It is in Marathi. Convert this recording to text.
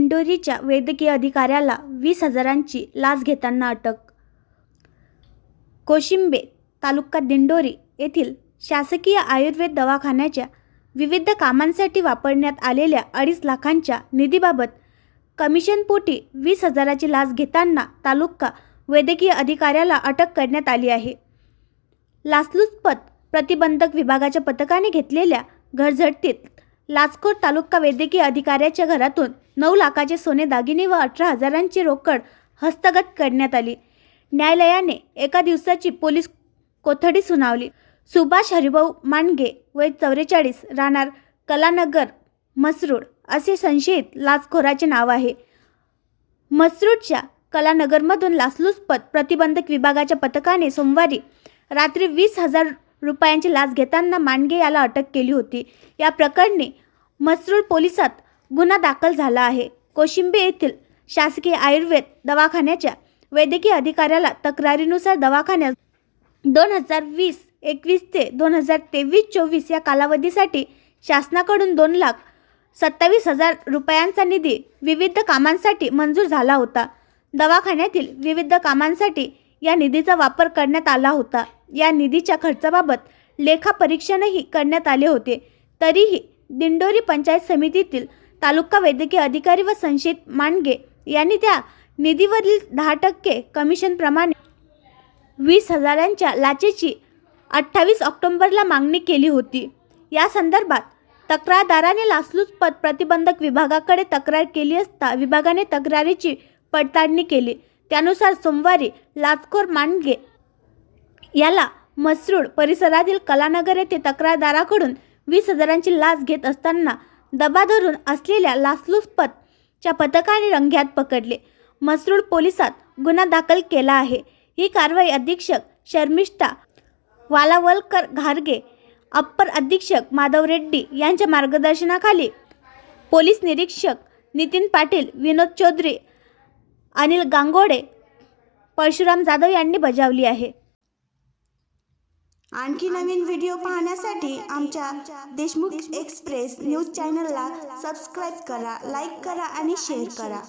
दिंडोरीच्या वैद्यकीय अधिकाऱ्याला 20,000ची लाच घेताना अटक। कोशिंबे तालुका दिंडोरी येथील शासकीय आयुर्वेद दवाखान्याच्या विविध कामांसाठी वापरण्यात आलेल्या 2.5 लाखांच्या निधीबाबत कमिशनपोटी 20,000ची लाच घेताना तालुका वैद्यकीय अधिकाऱ्याला अटक करण्यात आली आहे। लाचलुचपत प्रतिबंधक विभागाच्या पथकाने घेतलेल्या घरझडतीत लाचखोर तालुका वैद्यकीय अधिकाऱ्याच्या घरातून 9 लाखाचे सोने दागिने व 18,000ची रोकड हस्तगत करण्यात आली। न्यायालयाने एका दिवसाची पोलीस कोठडी सुनावली। सुभाष हरिभाऊ मांडगे वय 44 राहणार कलानगर मसरूड असे संशयित लाचखोराचे नाव आहे। मसरूडच्या कलानगरमधून लाचलुचपत प्रतिबंधक विभागाच्या पथकाने सोमवारी रात्री 20,000 रुपयांची लाच घेताना मांडगे याला अटक केली होती। या प्रकरणी मसरूड पोलिसात गुन्हा दाखल झाला आहे। कोशिंबे येथील शासकीय आयुर्वेद दवाखान्याच्या वैद्यकीय अधिकाऱ्याला तक्रारीनुसार दवाखान्यात 2020-21 ते 2023-24 या कालावधीसाठी शासनाकडून 2,27,000 रुपयांचा निधी विविध कामांसाठी मंजूर झाला होता। दवाखान्यातील विविध कामांसाठी या निधीचा वापर करण्यात आला होता। या निधीच्या खर्चाबाबत लेखापरीक्षणही करण्यात आले होते। तरीही दिंडोरी पंचायत समितीतील तालुका वैद्यकीय अधिकारी व संशयित मांडगे यांनी त्या निधीवरील 10% कमिशनप्रमाणे 20,000च्या लाचेची 28 ऑक्टोबरला मागणी केली होती। या संदर्भात तक्रारदाराने लाचलुचपत प्रतिबंधक विभागाकडे तक्रार केली असता विभागाने तक्रारीची पडताळणी केली। त्यानुसार सोमवारी लाचखोर मांडगे याला मसरूड परिसरातील कलानगर येथे तक्रारदाराकडून 20,000ची लाच घेत असताना दबा धरून असलेल्या लाचलुचपतच्या पथकाने रंगेहात पकडले। मसरूड पोलिसात गुन्हा दाखल केला आहे। ही कारवाई अधीक्षक शर्मिष्ठा वालावलकर घारगे, अप्पर अधीक्षक माधव रेड्डी यांच्या मार्गदर्शनाखाली पोलीस निरीक्षक नितीन पाटील, विनोद चौधरी, अनिल गांगोडे, परशुराम जाधव यांनी बजावली आहे। आणखी नवीन व्हिडिओ पाहण्यासाठी आमच्या देशमुख एक्सप्रेस न्यूज चॅनलला सबस्क्राईब करा, लाईक करा आणि शेअर करा।